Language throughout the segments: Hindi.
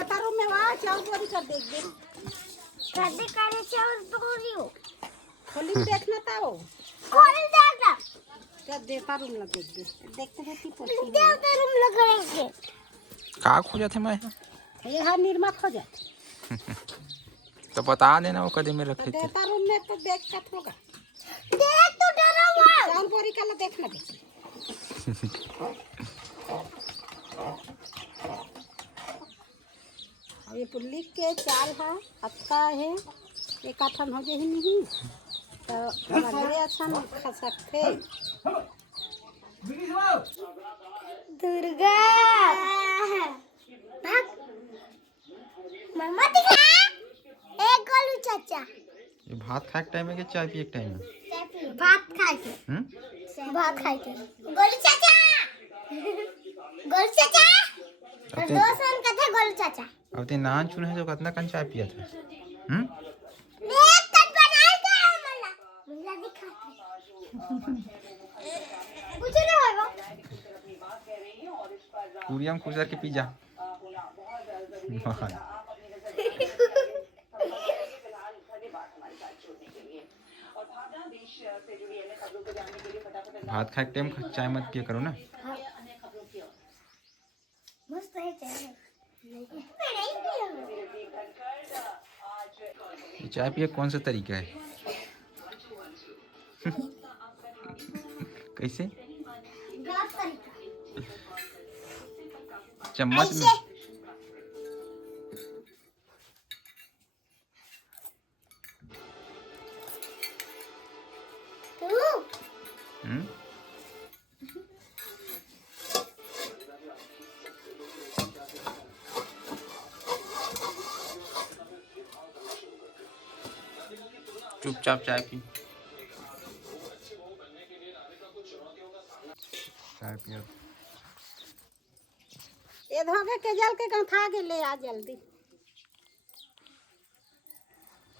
देवता रूम में वहाँ चावल बोरी कर देंगे। कर दे करे चावल बोरी हो। खोली में देखना था वो। खोल देगा। क्या देवता रूम लग देंगे। देखते देखते पोछी। देवता रूम लग करेंगे। कहाँ खो जाते मैं? ये हाँ निर्मा खो जाए। तो बता देना वो कदे में रखे थे। देवता रूम में तो देख का होगा। देख तो डरा हुआ। चावल बोरी का ला देखना दे। ये पुल्ली के चार है, अक्का है, एक आठन हो गए ही नहीं, तो हमारे अच्छा न खा सकते। दुर्गा भाग मम्मा दिखा एक गोलू चाचा। ये भात खाए के टाइम है कि चाय पिए के टाइम है? भात खाए के। भात खाए के। गोलू चाचा गोलू चाचा और दोस्त उन कथे गोलू चाचा। अब ते नान चुने है जो कितना कन चाय पिया था? एक कट बनाए के मला मला दिखा कुछ नहीं होगा। कुरियम खुशर के पिज्जा। भात खाए के टाइम चाय मत पिया करो ना। मस्त है चाय। ये चाय पिए कौन सा तरीका है? कैसे? गलत तरीका। चम्मच में? चुपचाप चाय पी। चाय पियो। ये धोखे के जल के गंथा के ले आ जल्दी।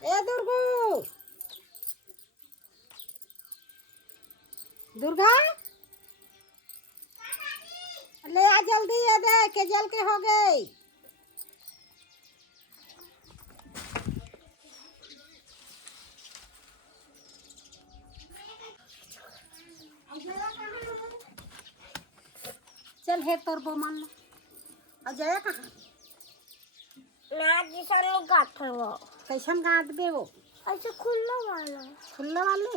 ए दुर्गू, दुर्गा ले आ जल्दी। ये दे के जल के हो गई। चल है तोर बो मान लो। अजय कहाँ? ना जिसन लोग गाठ है वो। कैसन गांठ दे वो? ऐसे खुला वाला। खुला वाले?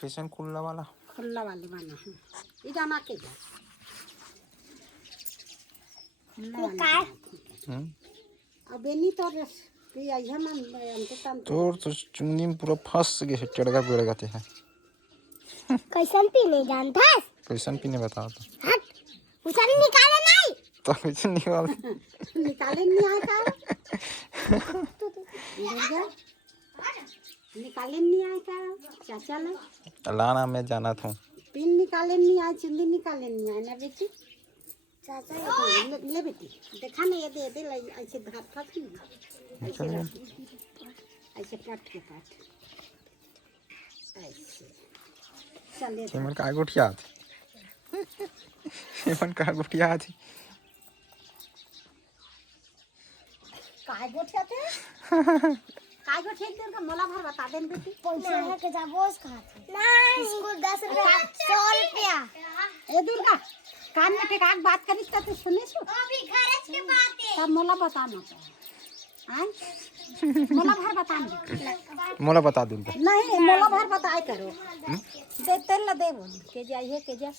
कैसन खुला वाला? खुला वाले माना है। ये जाना के जा। अब बेनी तो रस कि आइया मन अंत तन तो चुन्नी में पूरा फंस गए चढ़गा पेड़गा ते है। कैसन पीने जानता है? कैसन पीने बताओ तो। हट उसे निकाले नहीं। तो कैसे निकाल? निकाले नहीं आए का? निकाले नहीं आए का? चाचा ने लाना मैं जाना था। पिन निकाले नहीं आए, चुंदी निकाले नहीं आए ना बेटी। चाचा ले बेटी देखा नहीं, ये दे दे ऐसे धार फंस नहीं, ऐसे पट के पट ऐसे चले। सेमन का गोठिया थी। सेमन का गोठिया थी। काय गोठिया थे? काय गोठिया थे उनका मोला भर बता देन बेटी। पैसा है के जा बोस कहा थे। नहीं स्कूल 10 रुपया 100 रुपया। ए दुर्गा कान में टेकाक बात करी तो सुने सु अभी खर्च के बात है। तब मोला बताना तो हां मोला भर बताना। मोला बता दूँ नहीं मोला भर बताए करो। दे तेल दे बोल के जाइए के जा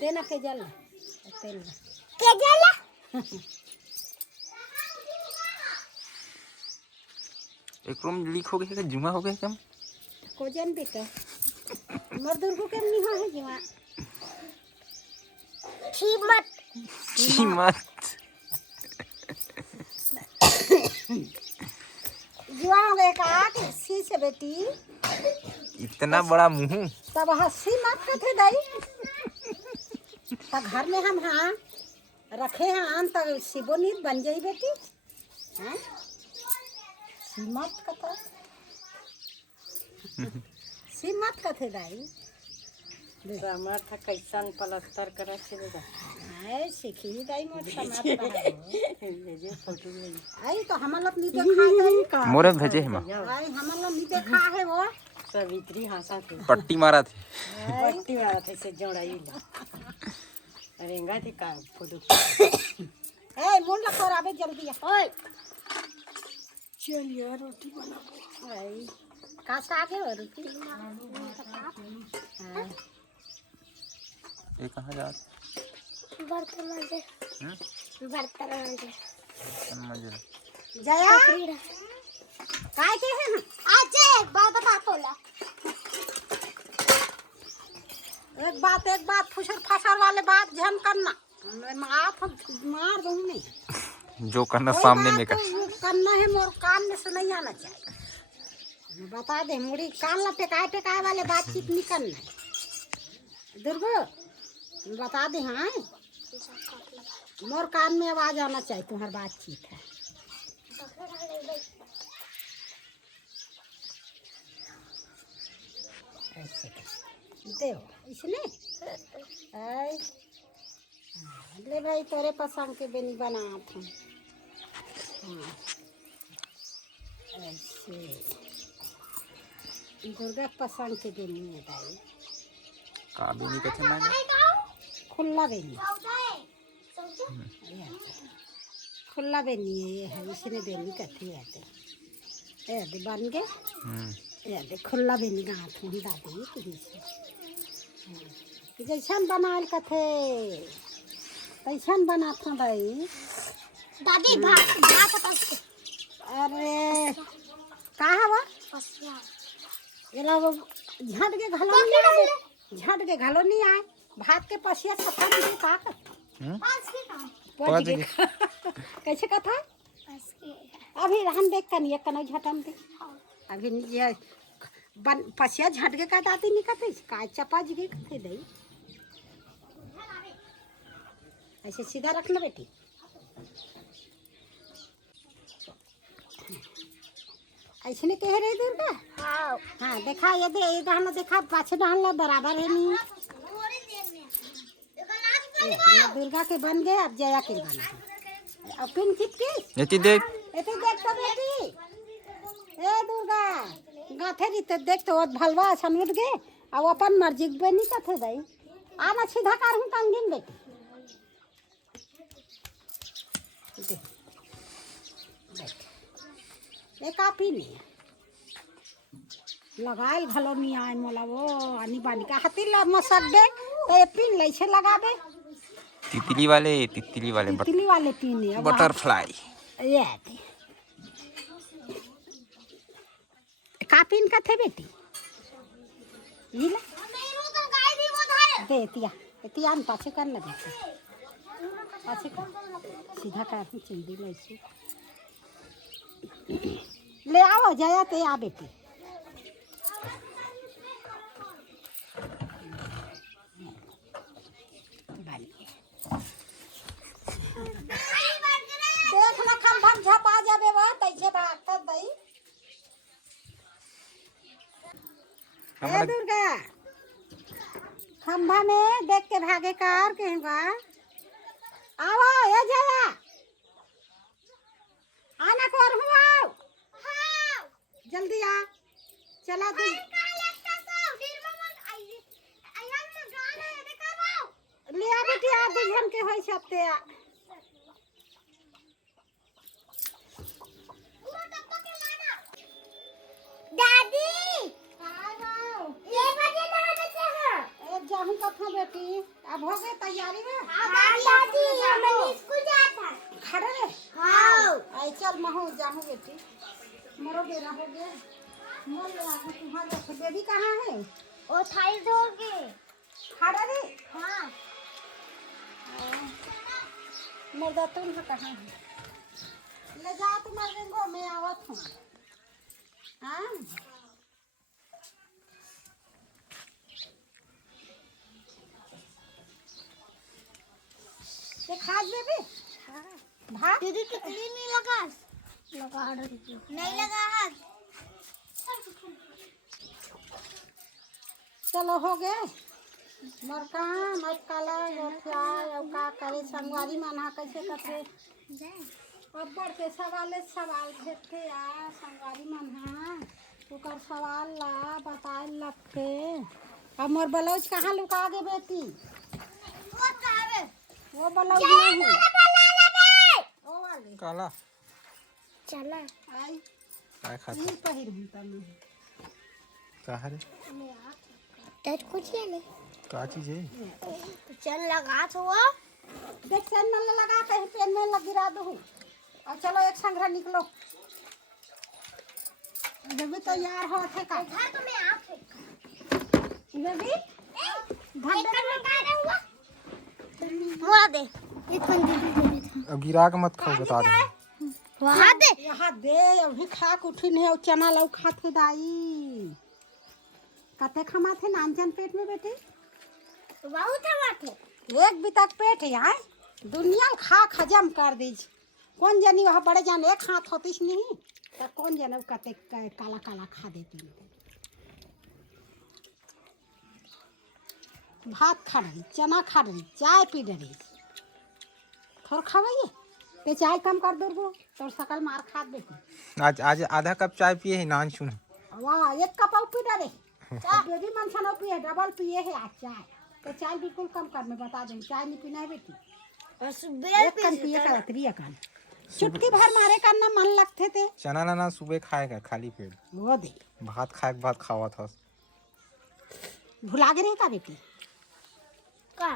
देना के जल तेल के जला। एक रूम लीक हो गया, जुआ हो गया कम कोजन भी तो मर्दुर को केम नहीं हो है जुआ। छी मत जुआ हो गए का सी से बेटी। इतना बड़ा मुंह तब हंसी मत करते दाई। तो घर में हम हाँ रखे हैं तो शिवोनीत बन जाई बेटी। हाँ मत कथा सी मत कथे दाई। समर्थ कैसन पलस्तर करे छे दादा। है सीखी दाई मोर समाज भेजे फोटो आई तो हम लोग नहीं देखा है मोरे भेजे है मां आई हम लोग नहीं देखा है वो सवित्री हंसा थे पट्टी मारा थे पट्टी वाला थे से जोड़ाई रेंगा थी का फोटो ए मोल ला करावे जल्दी ओए चलिए रोटी बना आई का सागे हो रोटी हां ये कहाँ जा बर्तन मांजे बर्तन मांजे मंजिल जया काय के है आज एक बात बता तोला एक बात फुसर फसर वाले बात ध्यान करना मैं आप मार दूं नहीं जो करना कोई सामने में बात कर वो करना है मोर कान में से नहीं आना चाहिए मैं बता दे मुड़ी कान ला टेकाए वाले बातचीत नहीं करना है दुर्गो बता दे हाँ मोर कान में आवाज आना चाहिए तुम्हारी बातचीत है ऐसे दे इसने आई ले भाई तेरे पसंद के बेनी बना था हाँ ऐसे दुर्गा पसंद के बेनी है दाई का भी नहीं कहते मैं खुला बेनी खुला बेनी है ये है इसने बेनी कथी आते ए दे बन गए ये दे खुला बेनी गांठ में दादी तुझे से जैसन बनाल कथे कैसन बनाता भाई दादी भात भात पस अरे कहाँ वो पसिया ये लोग झट के घलो नहीं आए झट के घलो नहीं आए भात के पसिया सफा नहीं का पास के काम पहुंच गए कैसे कथा पास के अभी हम देख कर नहीं कनो झटन दे अभी ये बन पसिया झट के का दाती नहीं कते का चपा जी के कते दई ऐसे सीधा रखना बेटी ऐसे कह रही दुर्गा हां हाँ देखा ये दे ये डालना देखा पाछे डालना बराबर है नहीं थोड़ी देर में ये दुर्गा के बन गए अब जया के बना अब पिन चिपकी ये देख एते देख तो बेटी ए दुर्गा गाथे तो देख तो भलवा सनुद गे अब अपन मर्जी बनी कथे दई आना सीधा कर हूं कंगिन बेटी देख ये कापी नहीं लगाल घलो नहीं आए मोला वो आनी बानी का हती ला मसक दे तो ये पिन ले छे लगाबे तितली वाले तितली वाले पिन है बटरफ्लाई ये कापिन का थे बेटी ये ला नहीं वो तो गाय भी वो धारे दे तिया न पाछे कर ना बेटी पाछे कर सीधा कर चिंदी ले छे ले आओ जया ते आ बेटी देख ना खंभा झपा जाबे वो तैसे भागत दई ए दुर्गा खंभा में देख के भागे कार कहेगा आओ ए जया आना कर हूँ आओ हां जल्दी आ चला तू का लगता तो फिर मम्मा आई आयान में गाना है देखो ले आ बेटी आ दुल्हन के होई सकते आ दादी ये बजे नहाने से है ए जाहू कथा बेटी अब हो गए तैयारी में हां दादी हम स्कूल जाता खड़े रे हां आई चल महू जाहू बेटी मरो बेरा हो गया मोल लागू तुम्हारे बेबी कहाँ है ओ थाई धो के खड़ा रे हां मर्दा तुम कहाँ है ले जा तुम्हारे गो में आवत हूँ हाँ ये खाद बेबी भात दीदी कितनी नहीं लगा रही नहीं लगा हाथ चलो हो गए मरका मत काला गोठिया का अरे संगवारी मना कैसे कथे अब्बड़ के सवाल भेजते आ संगवारी मना ओकर सवाल ला बताए लगते। अब मोर ब्लाउज कहाँ लुका गे बेटी? वो ब्लाउज नहीं ओ वाले काला चला आई काय खाते नहीं पहिर हूँ तब कहा रे टच कुछ नहीं का चीज है चल लगा तो वो देख चैन न लगा कहीं पेन में लग गिरा दो और चलो एक संग्रह निकलो जब भी तैयार हो थे का घर तो मैं आप जब भी धक्का लगा रहा हुआ मोड़ा दे एक पंजी अब गिरा के मत खाओ बता दे वहां दे यहाँ दे अभी खा के उठी नहीं और चना लौ खाते दाई कते खमा थे नानचन पेट में बेटी बहुत माथे एक भी तक पेट है यहाँ दुनिया खा खजम कर दीज कौन जानी वहाँ बड़े जान एक हाथ होतीस नहीं तो कौन जाने कते काला काला खा देती भात खा रही चना खा रही चाय पी रही थोड़ा खवाइए ते चाय कम कर दो तो सकल मार खा बेटी आज आज आधा कप चाय पिए है नान सुन वाह एक कप और पी डाले बेबी मन छनो पिए डबल पिए है आज चाय तो चाय बिल्कुल कम कर मैं बता दूं चाय नहीं पीना है बेटी बस एक कन पिए का त्रिया कान चुटकी भर मारे करना मन लगते थे चना ना सुबह खाएगा खाली पेट वो दे भात खाए के बाद खावा था भुला गे रहे का बेटी का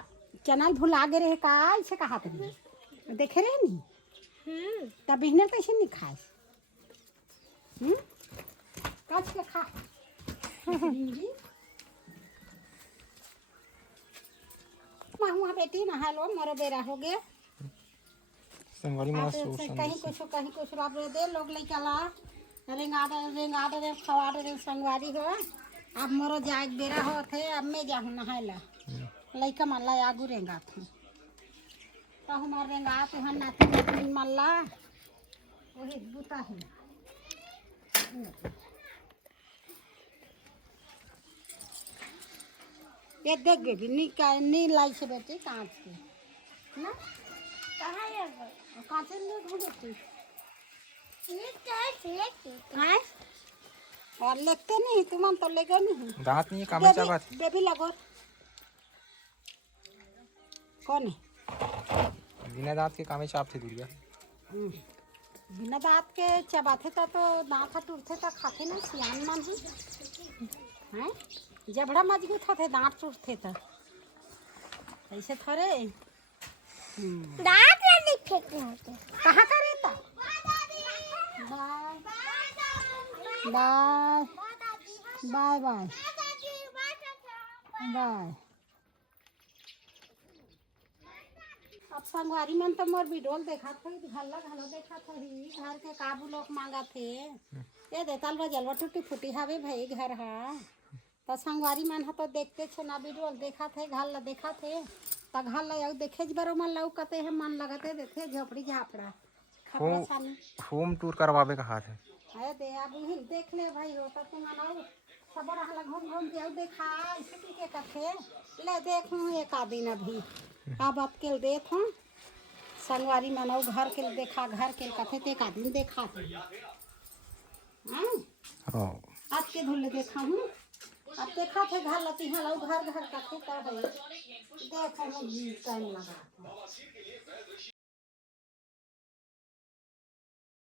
चना भुला गे रहे का ऐसे कहा तुम देखे रहे नहीं तब बिहने कैसे नहीं खाए कच के खा हुआ बेटी नहा लो मोरो बेरा हो गया संगवारी आप मेरा कहीं कुछ आप दे लोग ले चला रेंगा दे खवा दे संगवारी हो अब मोरो जाए बेरा हो थे अब मैं जाहूँ नहायला लइका मन ला आगू रेंगा थे तो हमार रेंगा तुहन नाती मन ला वही बुता है ये देख बेबी नी लाई से बेटी कांच के ना कहां है कांचे ले ढूंढती हां और लगते नहीं तुम तो लेगा नहीं दांत नहीं कामे चाबत बेबी लगो कौन है बिना दांत के कामे चाप थे दुर्गा बिना दांत के चबाथे तो दांत टूटते तो खाते ना सियान मन हैं जबड़ा मजबूत होते दांत टूटते तो ऐसे थोड़े दांत नहीं फेंकने होते कहाँ का रहता बाय बाय बाय बाय अब संगवारी मन तो मोर बिडोल देखा थे घल्ला घलो देखा थे घर के काबू लोग मांगा थे ये देताल बजलवा टूटी फूटी हवे भाई घर हा तो संगवारी मन हा तो देखते छे ना बिडोल देखा थे घल्ला देखा थे तो घल्ला यौ देखे बरो मन लौकते है मन लगते देखे झोपड़ी झापड़ा खपड़ा छानी होम टूर करवावे का हाथ है अरे दे अब ही देख ले भाई हो तो तुम आना सब रहला घूम घूम के देखा ऐसे के कथे ले देखूं एक आदिन अभी का बात के देख हूं संगवारी मनो घर के देखा घर के कथे ते एक आदिन देखा थे हां आज के धुले देखा हूं अब देखा थे घर लती हला घर घर कथे का है देखो टाइम लगा